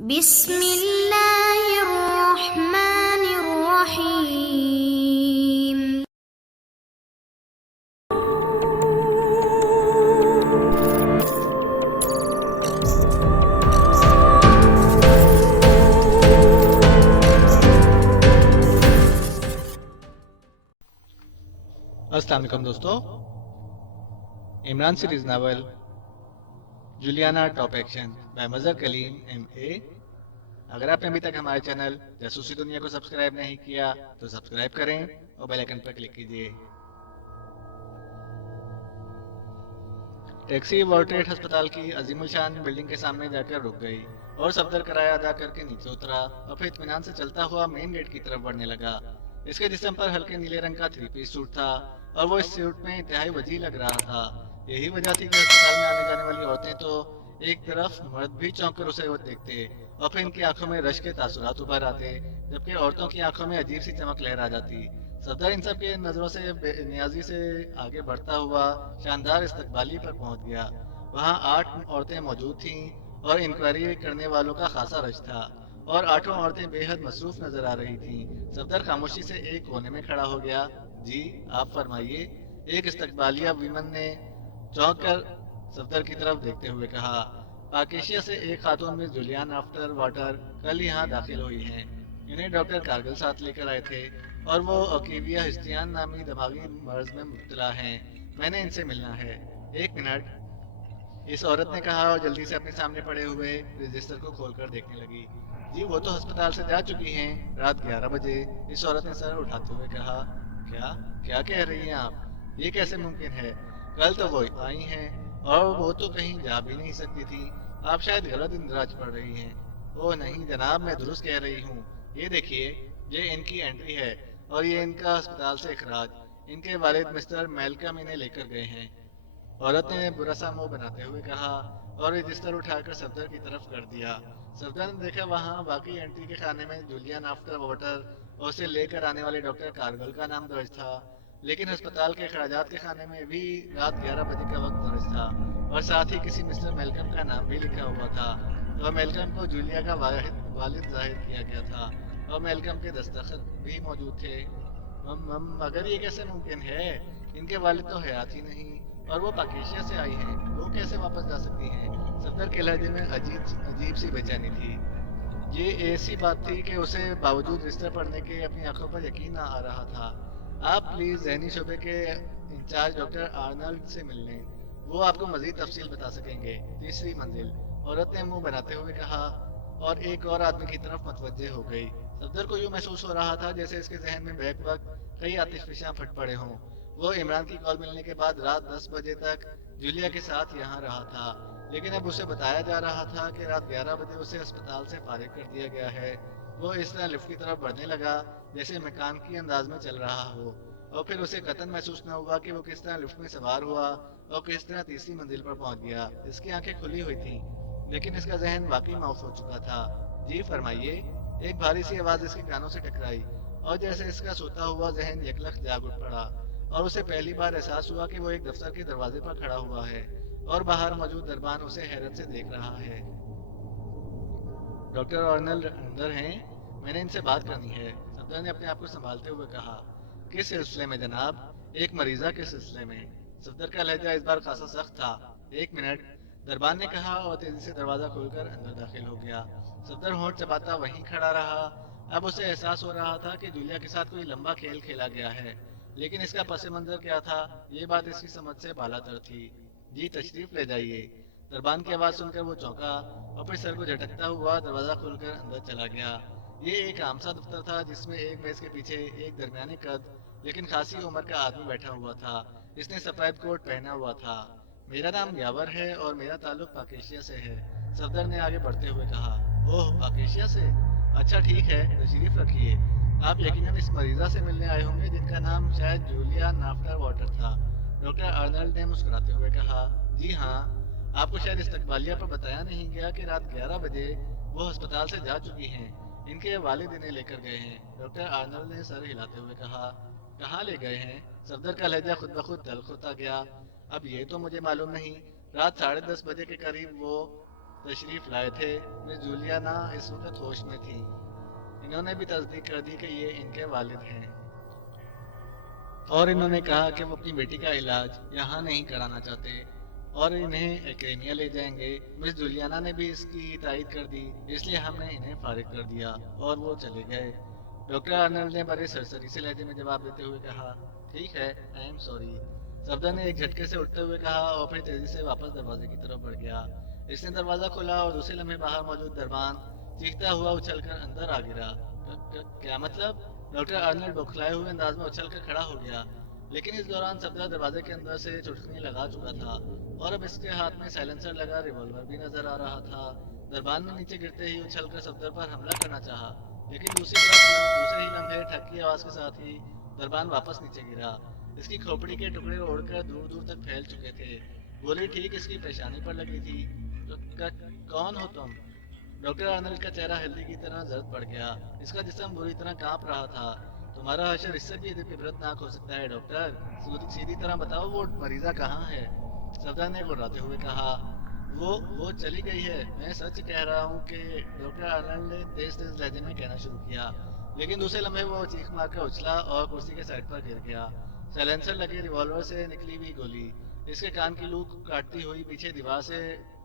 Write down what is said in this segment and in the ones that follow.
بسم اللہ الرحمن الرحیم۔ السلام علیکم دوستو، Imran series novel Juliana top action by Mazhar Kaleem M A. اگر آپ نے ابھی تک ہمارے چینل جاسوسی دنیا کو سبسکرائب نہیں کیا تو سبسکرائب کریں اور بیل آئیکن پر کلک کیجیے۔ ٹیکسی وارٹریٹ ہسپتال کی عظیم الشان بلڈنگ کے سامنے جا کر رک گئی اور صفدر کرایہ ادا کر کے نیچے اترا اور پھر اطمینان سے چلتا ہوا مین گیٹ کی طرف بڑھنے لگا۔ اس کے جسم پر ہلکے نیلے رنگ کا 3 پیس سوٹ تھا اور وہ اس سوٹ میں انتہائی وجیح لگ رہا تھا۔ یہی وجہ تھی کہ ہسپتال میں آنے جانے والی عورتیں تو ایک طرف مرد بھی چونک کر اسے دیکھتے اور پھر ان کی آنکھوں میں رشک کے تاثرات ابھر آتے، جبکہ عورتوں کی آنکھوں میں عجیب سی چمک لہرا جاتی۔ صفدر ان سب کے نظروں سے بے نیازی سے آگے بڑھتا ہوا شاندار استقبالیہ پر پہنچ گیا۔ وہاں 8 عورتیں موجود تھیں اور انکوائری کرنے والوں کا خاصا رش تھا اور 8 عورتیں بے حد مصروف نظر آ رہی تھیں۔ صفدر خاموشی سے ایک کونے میں کھڑا ہو گیا۔ جی آپ فرمائیے، ایک استقبالیہ ویمن نے چونک کر صفدر کی طرف دیکھتے ہوئے کہا۔ پاکیشیا سے ایک خاتون مس جولیان آفٹر واٹر کل یہاں داخل ہوئی ہیں۔ انہیں ڈاکٹر کارگل ساتھ لے کر آئے تھے اور وہ اوکیویا ہسٹیان نامی دماغی مرض میں مبتلا ہیں۔ میں نے ان سے ملنا ہے۔ 1 منٹ، اس عورت نے کہا اور جلدی سے اپنے سامنے پڑے ہوئے رجسٹر کو کھول کر دیکھنے لگی۔ جی وہ تو ہسپتال سے جا چکی ہیں، رات 11 بجے۔ اس عورت نے سر اٹھاتے ہوئے کہا۔ کیا کہہ رہی ہیں آپ؟ یہ کیسے ممکن ہے؟ کل تو وہ آئی ہیں اور وہ تو کہیں جا بھی نہیں سکتی تھی۔ آپ شاید غلط اندراج پڑھ رہی ہیں۔ اوہ نہیں جناب، میں درست کہہ رہی ہوں۔ یہ دیکھیے، یہ ان کی انٹری ہے اور یہ ان کا ہسپتال سے اخراج۔ ان کے والد مسٹر میلکم انہیں لے کر گئے ہیں، عورت نے برا سا منہ بناتے ہوئے کہا اور رجسٹر اٹھا کر صفدر کی طرف کر دیا۔ صفدر نے دیکھا وہاں باقی انٹری کے خانے میں جولین آفٹر واٹر اور اسے لے کر آنے والے ڈاکٹر کارگل کا نام درج تھا، لیکن ہسپتال کے اخراجات کے خانے میں بھی رات 11 بجے کا وقت درج تھا اور ساتھ ہی کسی مسٹر میلکم کا نام بھی لکھا ہوا تھا اور میلکم کو جولیا کا والد ظاہر کیا گیا تھا اور میلکم کے دستخط بھی موجود تھے۔ مگر یہ کیسے ممکن ہے؟ ان کے والد تو حیات ہی نہیں اور وہ پاکیشیا سے آئی ہیں، وہ کیسے واپس جا سکتی ہیں؟ صفدر کے لہجے میں عجیب سی بے چینی تھی۔ یہ ایسی بات تھی کہ اسے باوجود رجسٹر پڑھنے کے اپنی آنکھوں پر یقین نہ آ رہا تھا۔ آپ پلیز ذہنی شعبے کے انچارج ڈاکٹر آرنلڈ سے مل لیں، وہ آپ کو مزید تفصیل بتا سکیں گے۔ 3ری منزل، عورت نے منہ بناتے ہوئے کہا اور ایک اور آدمی کی طرف متوجہ ہو گئی۔ صفدر کو یوں محسوس ہو رہا تھا جیسے اس کے ذہن میں بیک وقت کئی آتش فشاں پھٹ پڑے ہوں۔ وہ عمران کی کال ملنے کے بعد رات 10 بجے تک جولیا کے ساتھ یہاں رہا تھا، لیکن اب اسے بتایا جا رہا تھا کہ رات 11 بجے اسے اسپتال سے فارغ کر دیا گیا ہے۔ وہ اس طرح لفٹ کی طرف بڑھنے لگا جیسے مکان کی انداز میں چل رہا ہو، اور پھر اسے قطعاً محسوس نہ ہوا کہ وہ کس طرح لفٹ میں سوار ہوا اور کس طرح 3ری منزل پر پہنچ گیا۔ اس کی آنکھیں کھلی ہوئی تھیں لیکن اس کا ذہن واقعی معاف ہو چکا تھا۔ جی فرمائیے، ایک بھاری سی آواز اس کے کانوں سے ٹکرائی اور جیسے اس کا سوتا ہوا ذہن یکلخت جاگ اٹھ پڑا اور اسے پہلی بار احساس ہوا کہ وہ ایک دفتر کے دروازے پر کھڑا ہوا ہے اور باہر موجود دربان اسے حیرت سے دیکھ رہا ہے۔ ڈاکٹر آرنلڈ اندر ہیں؟ میں نے ان سے بات کرنی ہے، صفدر نے اپنے آپ کو سنبھالتے ہوئے کہا۔ کس سلسلے میں جناب؟ ایک مریضہ کے سلسلے میں۔ صفدر کا لہجہ اس بار خاصا سخت تھا۔ 1 منٹ، دربان نے کہا اور تیزی سے دروازہ کھول کر اندر داخل ہو گیا۔ صفدر ہونٹ چباتا وہیں کھڑا رہا۔ اب اسے احساس ہو رہا تھا کہ جولیا کے ساتھ کوئی لمبا کھیل کھیلا گیا ہے، لیکن اس کا پس منظر کیا تھا، یہ بات اس کی سمجھ سے بالاتر تھی۔ جی تشریف لے جائیے۔ دربان کی آواز سن کر وہ چونکا اور پھر سر کو جھٹکتا ہوا دروازہ کھول کر اندر چلا گیا۔ یہ ایک عام سا دفتر تھا جس میں ایک میز کے پیچھے ایک درمیانے قد لیکن خاصی عمر کا آدمی بیٹھا ہوا تھا۔ اس نے سفید کوٹ پہنا ہوا تھا۔ میرا نام یاور ہے اور میرا تعلق پاکیشیا سے ہے، صفدر نے آگے بڑھتے ہوئے کہا۔ اوہ پاکیشیا سے؟ اچھا ٹھیک ہے، تشریف رکھیے۔ آپ یقیناً اس مریضہ سے ملنے آئے ہوں گے جن کا نام شاید جولیا نافٹر واٹر تھا، ڈاکٹر آرنلڈ نے مسکراتے ہوئے کہا۔ جی ہاں، آپ کو شاید استقبالیہ پر بتایا نہیں گیا کہ رات 11 بجے وہ ہسپتال سے جا چکی ہیں۔ ان کے والد انہیں لے کر گئے ہیں، ڈاکٹر آرنلڈ نے سر ہلاتے ہوئے کہا۔ کہاں لے گئے ہیں؟ صفدر کا لہجہ خود بخود تلخ ہوتا گیا۔ اب یہ تو مجھے معلوم نہیں، رات 10:30 بجے کے قریب وہ تشریف لائے تھے مس جولیانا اس وقت ہوش میں تھی۔ انہوں نے بھی تصدیق کر دی کہ یہ ان کے والد ہیں اور انہوں نے کہا کہ وہ اپنی بیٹی کا علاج یہاں نہیں کرانا چاہتے اور انہیں ایکینیا لے جائیں گے۔ مس جولیانا نے بھی اس کی تائید کر دی، اس لیے ہم نے انہیں فارغ کر دیا اور وہ چلے گئے۔ ڈاکٹر آرنلڈ نے بڑے سرسری سے لہجے میں جواب دیتے ہوئے کہا، ٹھیک ہے، آئی ایم سوری۔ صفدر نے ایک جھٹکے سے اٹھتے ہوئے کہا اور پھر تیزی سے واپس دروازے کی طرف بڑھ گیا۔ اس نے دروازہ کھولا اور دوسرے لمحے باہر موجود دربان چیختا ہوا اچھل کر اندر آ گرا۔ کیا مطلب؟ ڈاکٹر آرنلڈ بوکھلائے ہوئے انداز میں اچھل کر کھڑا ہو گیا، لیکن اس دوران صفدر دروازے کے اندر سے چٹکنی لگا چکا تھا اور اب اس کے ہاتھ میں سائلنسر لگا ریوالور بھی نظر آ رہا تھا۔ دربان نے نیچے گرتے ہی اچھل کر صفدر پر حملہ کرنا چاہا، لیکن دوسری طرف دوسرے ہی لمحے ٹھک کی آواز کے ساتھ ہی دربان واپس نیچے گرا۔ اس کی کھوپڑی کے ٹکڑے اڑ کر دور دور تک پھیل چکے تھے۔ گولی ٹھیک اس کی پیشانی پر لگی تھی۔ کون ہو تم؟ ڈاکٹر آرنلڈ کا چہرہ ہلدی کی طرح زرد پڑ گیا، اس کا جسم بری طرح کانپ رہا تھا۔ تمہارا حشر اس سے بھی عبرتناک ہو سکتا ہے ڈاکٹر، سیدھی طرح بتاؤ وہ مریضہ کہاں ہے؟ صفدر نے گھبراتے ہوئے کہا، وہ چلی گئی ہے، میں سچ کہہ رہا ہوں کہ ڈاکٹر آرنلڈ نے تیز تیز لہجے میں کہنا شروع کیا، لیکن دوسرے لمحے وہ چیخ مار کر اچھلا اور کرسی کے سائڈ پر گر گیا۔ سائلنسر لگے ریوالور سے نکلی ہوئی گولی اس کے کان کی لوک کاٹتی ہوئی پیچھے دیوار سے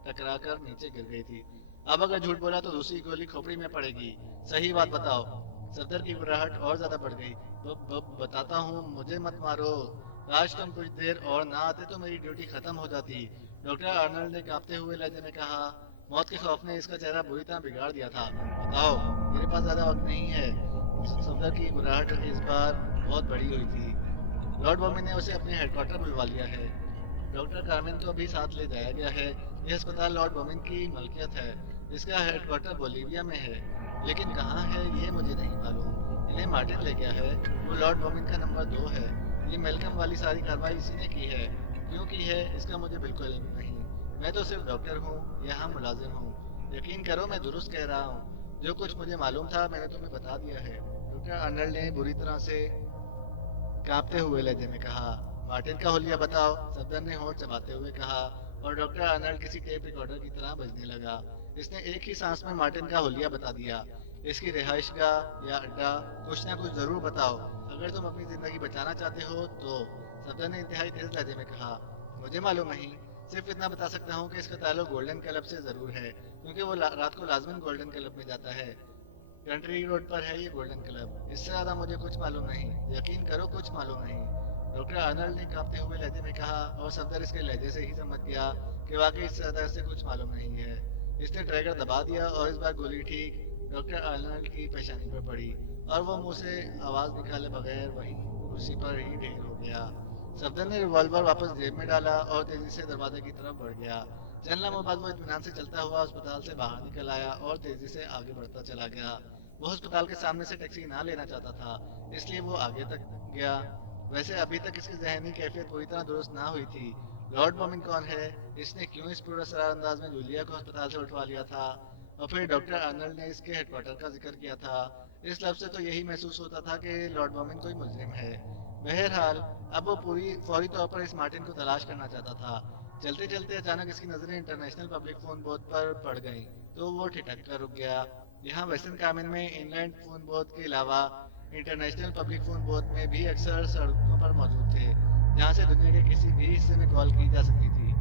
ٹکرا کر نیچے گر گئی تھی۔ اب اگر جھوٹ بولا تو دوسری گولی کھوپڑی میں پڑے گی، صحیح بات بتاؤ۔ صفدر کی گھبراہٹ اور زیادہ بڑھ گئی۔ بتاتا ہوں، مجھے مت مارو، کاش تم کچھ دیر اور نہ آتے تو میری ڈیوٹی ختم ہو جاتی، ڈاکٹر آرنلڈ نے کانپتے ہوئے لہجے میں کہا۔ موت کے خوف نے اس کا چہرہ بری طرح بگاڑ دیا تھا۔ بتاؤ، میرے پاس زیادہ وقت نہیں ہے۔ صفدر کی گھبراہٹ اس بار بہت بڑی ہوئی تھی۔ لارڈ بومن نے اسے اپنے ہیڈ کوارٹر بلوا لیا ہے، ڈاکٹر کارمن کو بھی ساتھ لے جایا گیا ہے۔ یہ ہسپتال لارڈ بومن کی ملکیت ہے، اس کا ہیڈ کوارٹر بولیویا میں ہے، لیکن کہاں ہے یہ مجھے نہیں معلوم۔ انہیں مارٹن لے گیا ہے، وہ لارڈ بومن کا نمبر 2 ہے۔ یہ میلکم والی ساری کارروائی اسی نے کی ہے، کیوں کی ہے اس کا مجھے بالکل علم نہیں، میں تو صرف ڈاکٹر ہوں، یہاں ملازم ہوں۔ یقین کرو میں درست کہہ رہا ہوں، جو کچھ مجھے معلوم تھا میں نے تمہیں بتا دیا ہے، ڈاکٹر آرنلڈ نے بری طرح سے کانپتے ہوئے لہجے میں کہا۔ مارٹن کا حلیہ بتاؤ، صفدر نے ہونٹ چباتے ہوئے کہا، اور ڈاکٹر آرنلڈ کسی ٹیپ ریکارڈر کی طرح بجنے لگا۔ اس نے ایک ہی سانس میں مارٹن کا حلیہ بتا دیا، اس کی رہائش گاہ یا اڈا، کچھ نہ کچھ ضرور بتاؤ اگر تم اپنی زندگی بچانا چاہتے ہو تو۔ صفدر نے انتہائی تیز لہجے میں کہا، مجھے معلوم نہیں، صرف اتنا بتا سکتا ہوں کہ اس کا تعلق گولڈن کلب سے ضرور ہے، کیونکہ وہ رات کو لازماً گولڈن کلب میں جاتا ہے۔ کنٹری روڈ پر ہے یہ گولڈن کلب، اس سے زیادہ مجھے کچھ معلوم نہیں، یقین کرو کچھ معلوم نہیں، ڈاکٹر آرنلڈ نے کانپتے ہوئے لہجے میں کہا، اور صفدر اس کے لہجے سے ہی سمجھ گیا کہ واقعی اس سے زیادہ اسے کچھ معلوم نہیں ہے۔ اس نے ٹریگر دبا دیا اور اس بار گولی ٹھیک ڈاکٹر آرنلڈ کی پیشانی پر پڑی اور وہ منہ سے آواز نکالے بغیر وہیں کرسی پر ہی ڈھیر ہو گیا۔ صفدر نے ریوالور واپس جیب میں ڈالا اور تیزی سے دروازے کی طرف بڑھ گیا۔ چند لمحوں بعد وہ اطمینان سے چلتا ہوا اسپتال سے باہر نکل آیا اور تیزی سے آگے بڑھتا چلا گیا۔ وہ ہسپتال کے سامنے سے ٹیکسی نہ لینا چاہتا تھا، اس لیے وہ آگے تک گیا۔ ویسے ابھی تک اس کی ذہنی کیفیت پوری طرح درست نہ ہوئی تھی۔ لارڈ بومن کون ہے؟ اس نے کیوں اس پراسرار انداز میں جولیا کو ہسپتال سے اٹھوا لیا تھا؟ اور پھر ڈاکٹر آرنلڈ نے اس کے ہیڈ کوارٹر کا ذکر کیا تھا۔ اس لفظ سے تو یہی محسوس ہوتا تھا کہ لارڈ بومن کوئی مجرم ہے۔ بہرحال اب وہ فوری طور پر اس مارٹن کو تلاش کرنا چاہتا تھا۔ چلتے چلتے اچانک اس کی نظریں انٹرنیشنل پبلک فون بوتھ پر پڑ گئیں تو وہ ٹھٹک کر رک گیا۔ یہاں ویسٹرن کارمن میں ان لینڈ فون بوتھ کے علاوہ انٹرنیشنل پبلک فون بوتھ میں بھی اکثر سڑکوں پر موجود تھے، جہاں سے دنیا کے کسی بھی حصے میں کال کی جا سکتی تھی،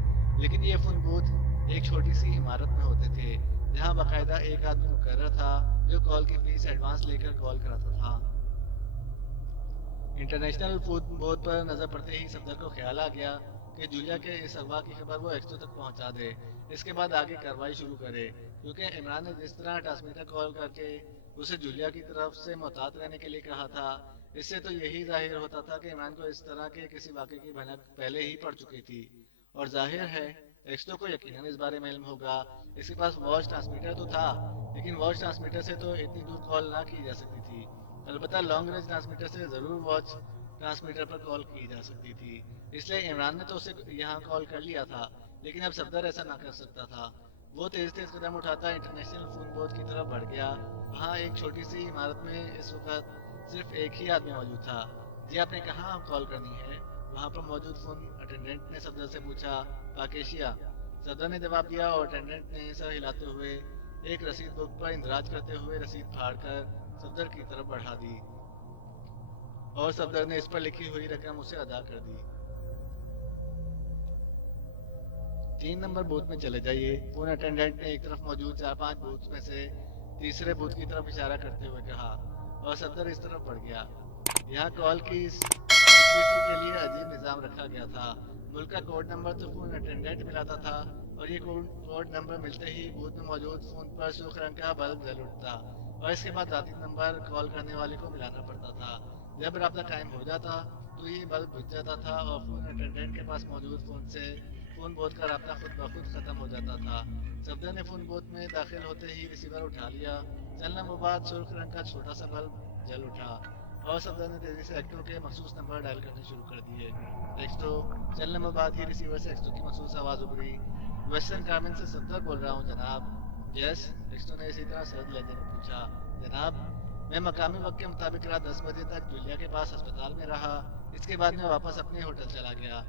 لیکن یہ فون بوتھ ایک چھوٹی سی عمارت میں ہوتے تھے، جہاں باقاعدہ ایک آدمی مقرر تھا جو کال کی فیس ایڈوانس لے کر کال کراتا تھا۔ انٹرنیشنل فون بوتھ پر نظر پڑتے ہی صفدر کو خیال آ گیا کہ جولیا کے اس اغوا کی خبر وہ ایکسٹو تک پہنچا دے، اس کے بعد آگے کارروائی شروع کرے، کیونکہ عمران نے جس طرح ٹرانسمیٹر کال کر کے اسے جولیا کی طرف سے محتاط رہنے کے لیے کہا تھا، اس سے تو یہی ظاہر ہوتا تھا کہ عمران کو اس طرح کے کسی واقعے کی بھنک پہلے ہی پڑ چکی تھی، اور ظاہر ہے ایکسٹو کو یقیناً اس بارے میں علم ہوگا۔ اس کے پاس واچ ٹرانسمیٹر تو تھا، لیکن واچ ٹرانسمیٹر سے تو اتنی دور کال نہ کی جا سکتی تھی، البتہ لانگ رینج ٹرانسمیٹر سے ضرور واچ ٹرانسمیٹر پر کال کی جا سکتی تھی، اس لیے عمران نے تو اسے یہاں کال کر لیا تھا، لیکن اب صفدر ایسا نہ کر سکتا تھا۔ وہ تیز تیز قدم اٹھاتا انٹرنیشنل فون بوتھ کی طرف بڑھ گیا۔ وہاں ایک چھوٹی سی عمارت میں اس وقت صرف ایک ہی آدمی موجود تھا۔ جی آپ نے کہاں کال کرنی ہے؟ وہاں پر موجود فون اٹینڈنٹ نے صفدر سے پوچھا۔ پاکیشیا، صفدر نے جواب دیا اور اٹینڈنٹ نے سر ہلاتے ہوئے ایک رسید بک پر اندراج کرتے ہوئے رسید پھاڑ کر صفدر کی طرف بڑھا دی اور صفدر نے اس پر لکھی ہوئی رقم اسے ادا کر دی۔ 3 نمبر بوتھ میں چلے جائیے، فون اٹینڈنٹ نے ایک طرف موجود 4-5 بوتھ میں سے تیسرے بوتھ کی طرف اشارہ کرتے ہوئے کہا اور صفدر اس طرف بڑھ گیا۔ یہاں کال کی سیکریسی کے لیے عجیب نظام رکھا گیا تھا۔ ملک کا کوڈ نمبر تو فون اٹینڈنٹ ملاتا تھا اور یہ کوڈ نمبر ملتے ہی بوتھ میں موجود فون پر سرخ رنگ کا بلب جل اٹھتا اور اس کے بعد ذاتی نمبر کال کرنے والے کو ملانا پڑتا تھا۔ جب رابطہ قائم ہو جاتا تو یہ بلب بجھ جاتا تھا اور فون اٹینڈنٹ کے پاس موجود فون سے فون بوتھ کا رابطہ خود بخود ختم ہو جاتا تھا۔ صفدر نے فون بوتھ میں داخل ہوتے ہی ریسیور اٹھا لیا۔ چند لمحوں بعد سرخ رنگ کا چھوٹا سا بلب جل اٹھا اور صفدر نے تیزی سے ایکٹو کے مخصوص نمبر ڈائل کرنے شروع کر دیے۔ ایکسٹو، چند لمحوں بعد ہی ریسیور سے ایکسٹو کی مخصوص آواز ابھری۔ ویسٹرن کارمن سے صفدر بول رہا ہوں جناب۔ یس، ایکسٹو نے اسی طرح سرد لہجے میں پوچھا۔ جناب، میں مقامی وقت کے مطابق رات 10 بجے تک جولیا کے پاس ہسپتال میں رہا، اس کے بعد میں واپس اپنے ہوٹل چلا گیا۔